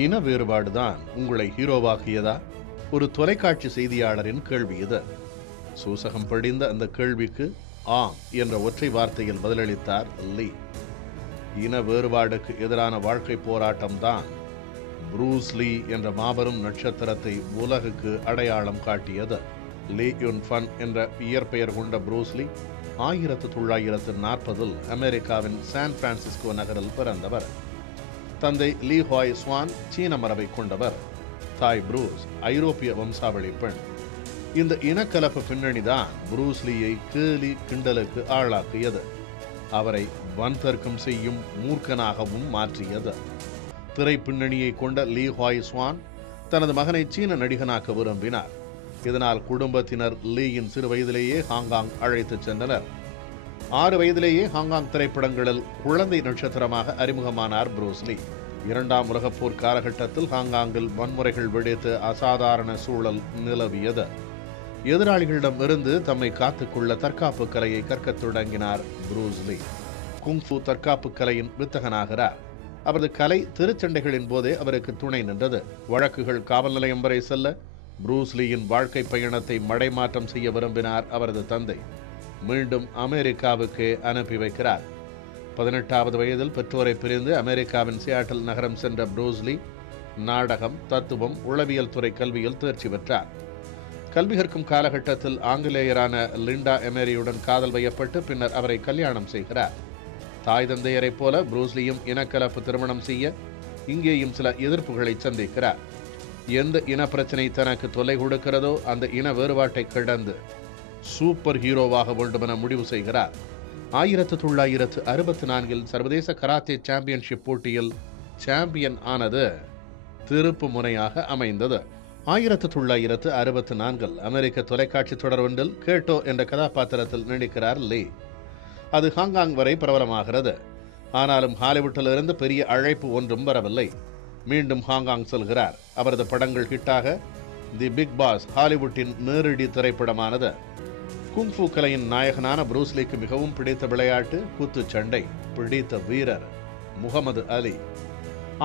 இன வேறுபாடுதான் உங்களை ஹீரோவாக்கியதா? ஒரு தொலைக்காட்சி செய்தியாளரின் கேள்வி இது. சூசகம் படிந்த அந்த கேள்விக்கு ஆம் என்ற ஒற்றை வார்த்தையில் பதிலளித்தார் லீ. இன வேறுபாடுக்கு எதிரான வாழ்க்கை போராட்டம்தான் புரூஸ் லீ என்ற மாபெரும் நட்சத்திரத்தை உலகுக்கு அடையாளம் காட்டியது. லீ யுன் ஃபன் என்ற இயற்பெயர் கொண்ட புரூஸ் லீ 1940 அமெரிக்காவின் சான் பிரான்சிஸ்கோ நகரில் பிறந்தவர். தந்தை லீ ஹாய் ஸ்வான் சீன மரபை கொண்டவர். தாய் புரூஸ் ஐரோப்பிய வம்சாவளி பெண். இந்த இனக்கலப்பு பின்னணிதான் புரூஸ் லீயை கேலி கிண்டலுக்கு ஆளாக்கியது. அவரை வன்தர்க்கம் செய்யும் மூர்க்கனாகவும் மாற்றியது. திரை பின்னணியை கொண்ட லீ ஹாய் ஸ்வான் தனது மகனை சீன நடிகனாக்க விரும்பினார். இதனால் குடும்பத்தினர் லீயின் சிறு வயதிலேயே ஹாங்காங் அழைத்துச் சென்றனர். 6 வயதிலேயே ஹாங்காங் திரைப்படங்களில் குழந்தை நட்சத்திரமாக அறிமுகமானார் புரூஸ் லீ. 2ஆம் உலகப் போர் காலகட்டத்தில் ஹாங்காங்கில் வன்முறைகள் வெடித்து அசாதாரண சூழல் நிலவியது. எதிராளிகளிடம் இருந்து தம்மை காத்துக்கொள்ள தற்காப்பு கலையை கற்கத் தொடங்கினார் புரூஸ் லீ. குங்ஃபு தற்காப்பு கலையின் வித்தகனாகிறார். அவரது கலை திருச்சண்டைகளின் போதே அவருக்கு துணை நின்றது. வழக்குகள் காவல் நிலையம் வரை செல்ல புரூஸ் லீயின் வாழ்க்கை பயணத்தை மடைமாற்றம் செய்ய விரும்பினார் அவரது தந்தை. மீண்டும் அமெரிக்காவுக்கு அனுப்பி வைக்கிறார். 18வது வயதில் பெற்றோரை பிரிந்து அமெரிக்காவின் சியாட்டில் நகரம் சென்ற புரூஸ் லீ நாடகம், தத்துவம், உளவியல் துறை கல்வியில் தேர்ச்சி பெற்றார். கல்வி கற்கும் காலகட்டத்தில் ஆங்கிலேயரான லிண்டா எமேரியுடன் காதல் வயப்பட்டு பின்னர் அவரை கல்யாணம் செய்கிறார். தாய் தந்தையரைப் போல புரூஸ் லீயும் இனக்கலப்பு திருமணம் செய்ய இங்கேயும் சில எதிர்ப்புகளை சந்திக்கிறார். எந்த இன பிரச்சனை தனக்கு தொல்லை கொடுக்கிறதோ அந்த இன வேறுபாட்டை கடந்து சூப்பர் ஹீரோவாக வேண்டும் என முடிவு செய்கிறார். 1964 சர்வதேச கராத்தே சாம்பியன்ஷிப் போட்டியில் சாம்பியன் ஆனது திருப்பு முனையாக அமைந்தது. 1964 அமெரிக்க தொலைக்காட்சி தொடர் ஒன்றில் கேட்டோ என்ற கதாபாத்திரத்தில் நடிக்கிறார் லீ. அது ஹாங்காங் வரை பிரபலமாகிறது. ஆனாலும் ஹாலிவுட்டிலிருந்து பெரிய அழைப்பு ஒன்றும் வரவில்லை. மீண்டும் ஹாங்காங் செல்கிறார். அவரது படங்கள் ஹிட்டாக தி பிக் பாஸ் ஹாலிவுட்டின் நேரடி திரைப்படமானது. குங்ஃபு கலையின் நாயகனான புரூஸ் லீக்கு மிகவும் பிடித்த விளையாட்டு குத்துச்சண்டை. பிடித்த வீரர் முகமது அலி.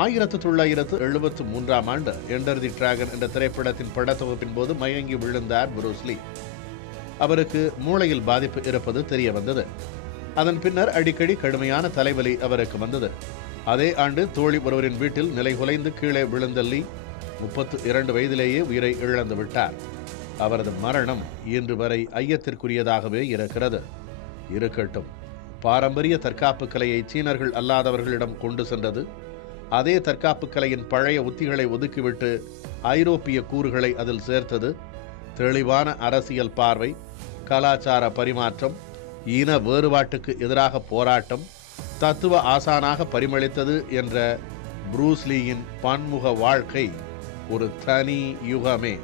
1973ஆம் ஆண்டு என்டர் தி டிராகன் என்ற திரைப்படத்தின் படத்தொகுப்பின் போது மயங்கி விழுந்தார் புரூஸ் லீ. அவருக்கு மூளையில் பாதிப்பு இருப்பது தெரிய வந்தது. அதன் பின்னர் அடிக்கடி கடுமையான தலைவலி அவருக்கு வந்தது. அதே ஆண்டு தோழி ஒருவரின் வீட்டில் நிலைகுலைந்து கீழே விழுந்த லீ 32 வயதிலேயே உயிரை இழந்து விட்டார். அவரது மரணம் இன்று வரை ஐயத்திற்குரியதாகவே இருக்கிறது. இருக்கட்டும், பாரம்பரிய தற்காப்பு கலையை சீனர்கள் அல்லாதவர்களிடம் கொண்டு சென்றது, அதே தற்காப்பு கலையின் பழைய உத்திகளை ஒதுக்கிவிட்டு ஐரோப்பிய கூறுகளை அதில் சேர்த்தது, தெளிவான அரசியல் பார்வை, கலாச்சார பரிமாற்றம், இன வேறுபாட்டுக்கு எதிராக போராட்டம், தத்துவ ஆசானாக பரிமளித்தது என்ற புரூஸ் லீயின் பன்முக வாழ்க்கை ஒரு தனி யுகமே.